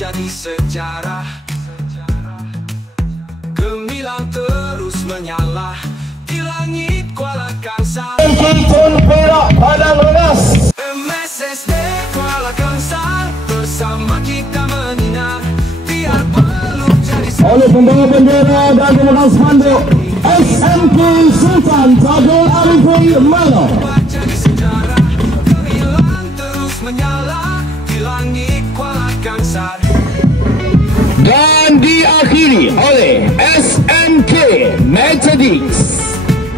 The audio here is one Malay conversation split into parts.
Jadi sejarah gemilang terus menyala di langit Kuala Kangsar. Kitun Perak Padang Rengas. MSSD Kuala Kangsar bersama kita menyinar biar belum jadi oleh pembawa bendera dan pemegang spanduk SMK Sultan Tagor Arifin Mano. Jadi sejarah gemilang terus menyala di langit Kuala Kangsar. Dan diakhiri oleh SMK Methodist.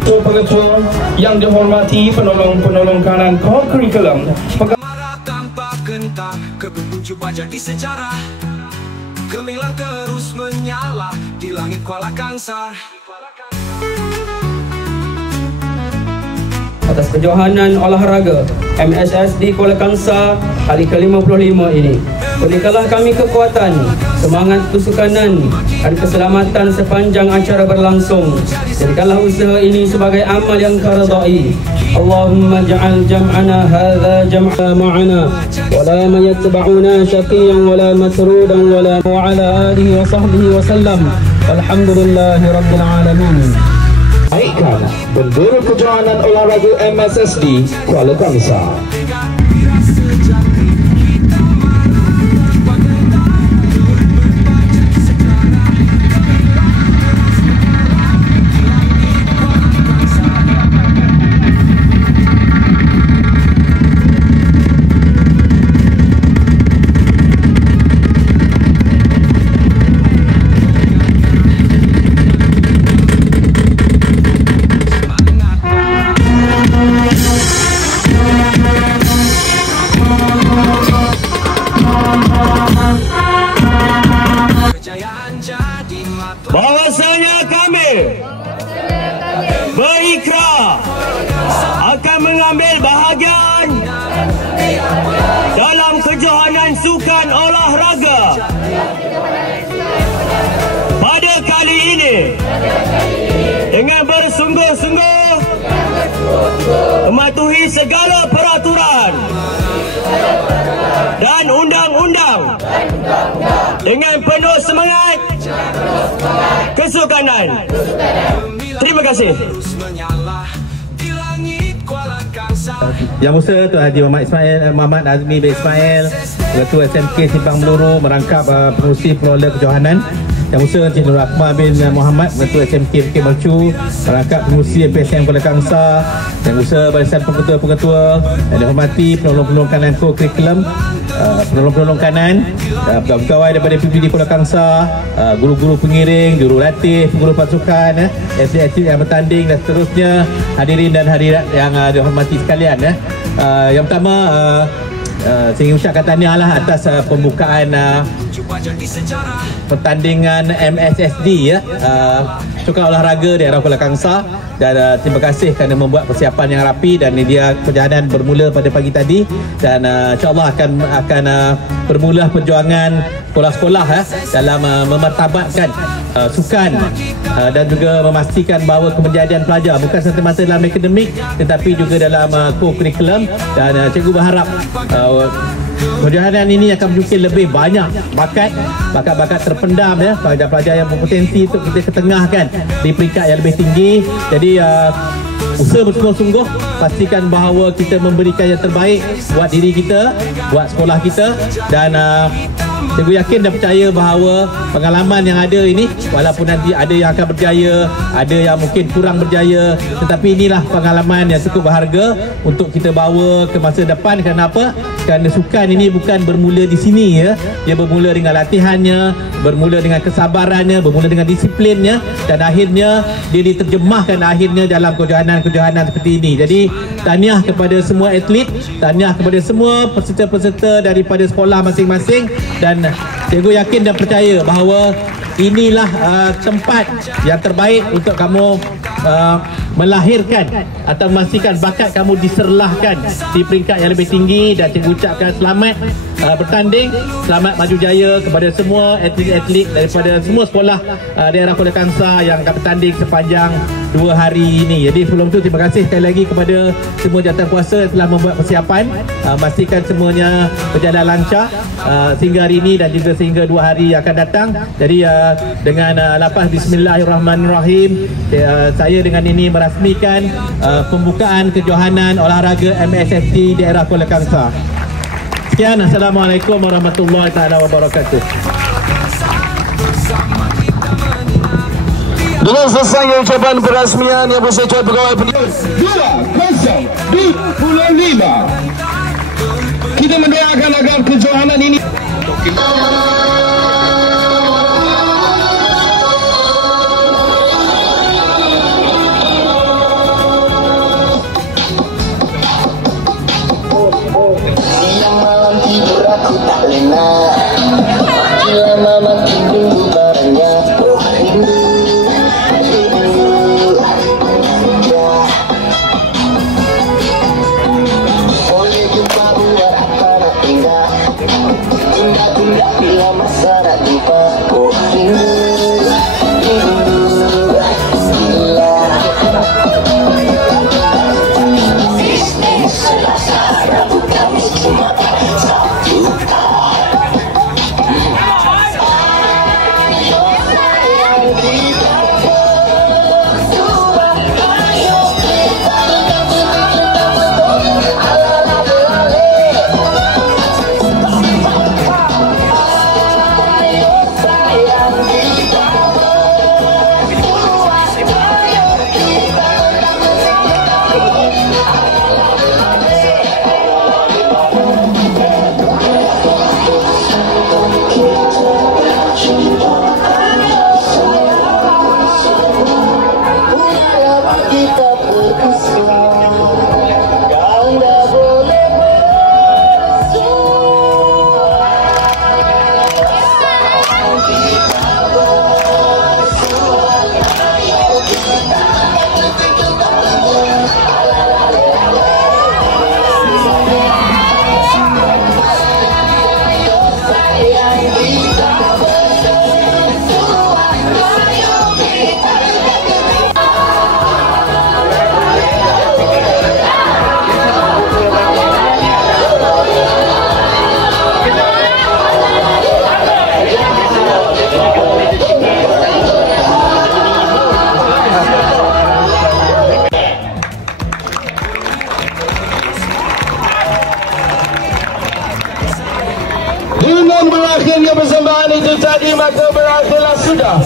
Pengetua yang dihormati penolong-penolong kanan co-curriculum Marah tanpa gentar keberunjuk wajah di sejarah gemilang terus menyala di langit Kuala Kangsar. Atas kejohanan olahraga MSSD Kuala Kangsar hari ke-55 ini, berikanlah kami kekuatan, semangat kesukanan dan keselamatan sepanjang acara berlangsung. Jadikanlah usaha ini sebagai amal yang Engkau redai. Allahumma ja'al jam'ana hadha jam'a ma'ana wa la yattabi'una syaqiyan wa la matrudan wa la wa ala alihi wa sahbihi wa sallam. Walhamdulillahi rabbil alamin. naikkan bendera kejohanan olahraga MSSD Kuala Kangsar. Bahwasanya kami berikrar akan mengambil bahagian dalam kejohanan sukan olahraga pada kali ini dengan bersungguh-sungguh mematuhi segala peraturan dan undang-undang dengan penuh semangat kesukanan. Terima kasih. Yang Musa Tuan Haji Muhammad Azmi bin Ismail, Ketua SMK Simpang Meluru merangkap pengurusi pengelola kejohanan. Yang Musa Encik Nur Akmal bin Muhammad, Ketua SMK Bukit Mercu merangkap pengurusi PSM Kuala Kangsar. Yang Musa Barisan Pengetua-Pengetua yang dihormati penolong-penolong kanan co-curriculum, penolong-penolong kanan, pegawai daripada PPD Kuala Kangsar, guru-guru pengiring, jurulatih, guru pasukan, atlet-atlet yang bertanding dan seterusnya, hadirin dan hadirat yang dihormati sekalian. Yang pertama, saya ingin ucapkan tahniah lah atas pembukaan pertandingan MSSD sukan olahraga daerah Kuala Kangsar, dan terima kasih kerana membuat persiapan yang rapi, dan dia perjalanan bermula pada pagi tadi, dan insyaAllah akan bermula perjuangan sekolah-sekolah dalam memartabatkan sukan dan juga memastikan bahawa kemenjadian pelajar bukan semata-mata dalam akademik tetapi juga dalam co-curriculum, dan cikgu berharap kejohanan ini akan menunjukkan lebih banyak bakat-bakat terpendam, pelajar-pelajar yang berpotensi untuk kita ketengahkan di peringkat yang lebih tinggi. Jadi usaha bersungguh-sungguh, pastikan bahawa kita memberikan yang terbaik buat diri kita, buat sekolah kita, dan Cikgu yakin dan percaya bahawa pengalaman yang ada ini, walaupun nanti ada yang akan berjaya, ada yang mungkin kurang berjaya, tetapi inilah pengalaman yang cukup berharga untuk kita bawa ke masa depan. Kenapa? Kerana sukan ini bukan bermula di sini ya. Dia bermula dengan latihannya, bermula dengan kesabarannya, bermula dengan disiplinnya, dan akhirnya dia diterjemahkan akhirnya dalam kejohanan-kejohanan seperti ini. Jadi tahniah kepada semua atlet, tahniah kepada semua peserta-peserta daripada sekolah masing-masing, dan cikgu yakin dan percaya bahawa inilah tempat yang terbaik untuk kamu melahirkan atau memastikan bakat kamu diserlahkan di peringkat yang lebih tinggi. Dan cikgu ucapkan selamat bertanding, selamat maju jaya kepada semua atlet-atlet daripada semua sekolah daerah Kuala Kangsar yang akan bertanding sepanjang 2 hari ini. Jadi sebelum itu terima kasih sekali lagi kepada semua jawatankuasa yang telah membuat persiapan, pastikan semuanya berjalan lancar sehingga hari ini dan juga sehingga 2 hari yang akan datang. Jadi dengan lafaz Bismillahirrahmanirrahim, saya dengan ini merasmikan pembukaan kejohanan olahraga MSFT daerah Kuala Kangsar. Sekian, Assalamualaikum warahmatullahi wabarakatuh. Dengan selesai ucapan perasmian yang bersama pegawai pendidikan 2025, kita mendoakan agar kejohanan ini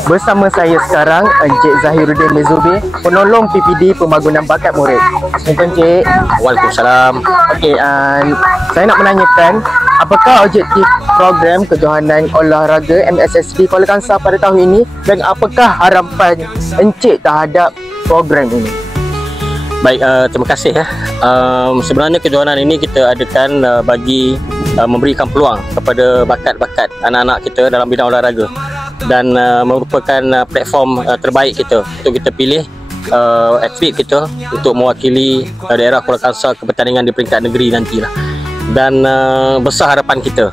bersama saya sekarang Encik Zahiruddin Mezubi, penolong PPD Pembangunan Bakat Murid. Assalamualaikum Encik. Waalaikumsalam. Okey, saya nak menanyakan, apakah objektif program kejohanan olahraga MSSD Kuala Kangsar pada tahun ini dan apakah harapan Encik terhadap program ini? Baik, terima kasih ya. Sebenarnya kejohanan ini kita adakan bagi memberikan peluang kepada bakat-bakat anak-anak kita dalam bidang olahraga, dan merupakan platform terbaik kita untuk kita pilih atlet kita untuk mewakili daerah Kuala Kangsar ke pertandingan di peringkat negeri nantilah. Dan besar harapan kita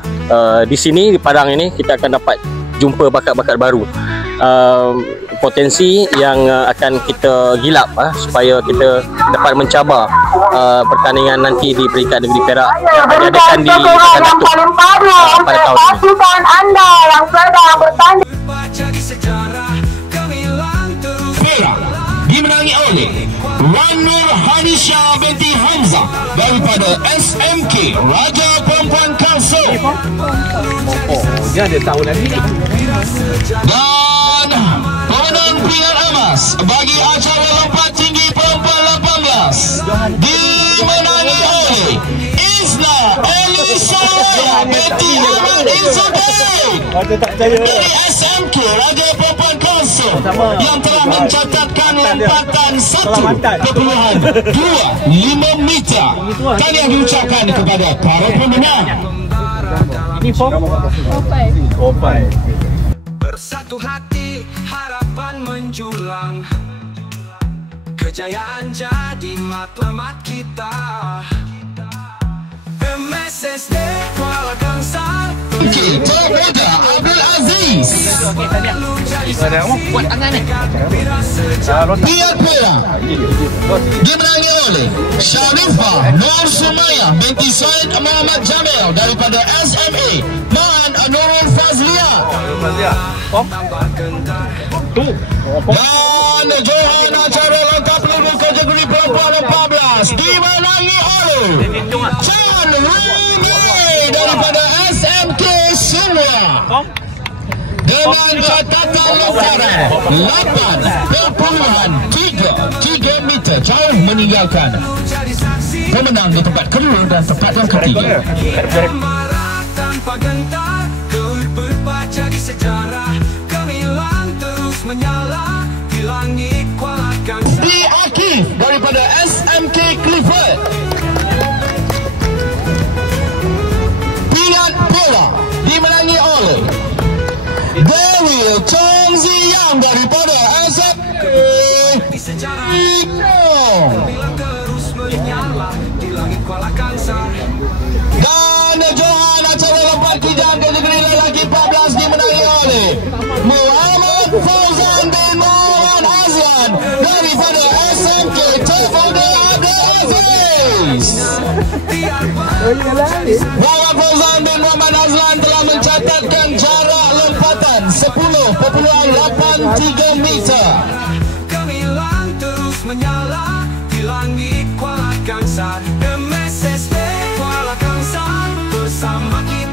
di sini, di Padang ini, kita akan dapat jumpa bakat-bakat baru, potensi yang akan kita gilap supaya kita dapat mencabar pertandingan nanti di peringkat negeri Perak yang diadakan di Pekan Datuk pada tahun ini. Anda yang sedang bertanding dimenangi oleh Wan Nur Hanisha binti Hamzah daripada SMK Raja Perempuan Kalso. Dia ada tahu lagi. Dan pemenang peringkat emas bagi acara lompat tinggi perempuan 18 dimenangi oleh Isna Elisa binti Ahmad Izubaik dari SMK Raja Perempuan Kalso yang telah mencatatkan lompatan 1.25 meter. Tahniah diucapkan kepada para pemenang. Ini form Opai. Bersatu hati harapan menjulang, kejayaan jadi matlamat kita. MSSD Kuala Kangsar Termuda Abdul Aziz. Buat tangan ni. Piala perak dimenangi oleh Sharifah Nur Sumayah binti Said Muhammad Jamil daripada SMA Man Nurul Fazlia. Dan johan acara lengkap peluru kategori perempuan 14 dimenangi oleh Chan Rumi daripada SMK Semua dengan catatan lontaran 8.33 meter, jauh meninggalkan pemenang di tempat kedua dan tempat yang ketiga. Tanpa gentar, kau berbaca di sejarah, gemilang terus menyala di langit Kuala Kangsar. Di Akif daripada SMK Clifford. Peringkat perak dimenangi oleh Dewi Chong Ziyang daripada SMK Ikong. Gemilang terus menyala di langit Kuala Kangsar. Dan johan acara lompat kijang kategori lelaki 14 dimenangi oleh Muhammad Fauzan bin Muhammad Azlan daripada SMK Tafauda Abdul Aziz. Muhammad Fauzan bin Muhammad Azlan telah mencatatkan jarak lompatan 10.83 meter. Gemilang terus menyala di langit Kuala Kangsar. MSSD Kuala Kangsar bersama kita.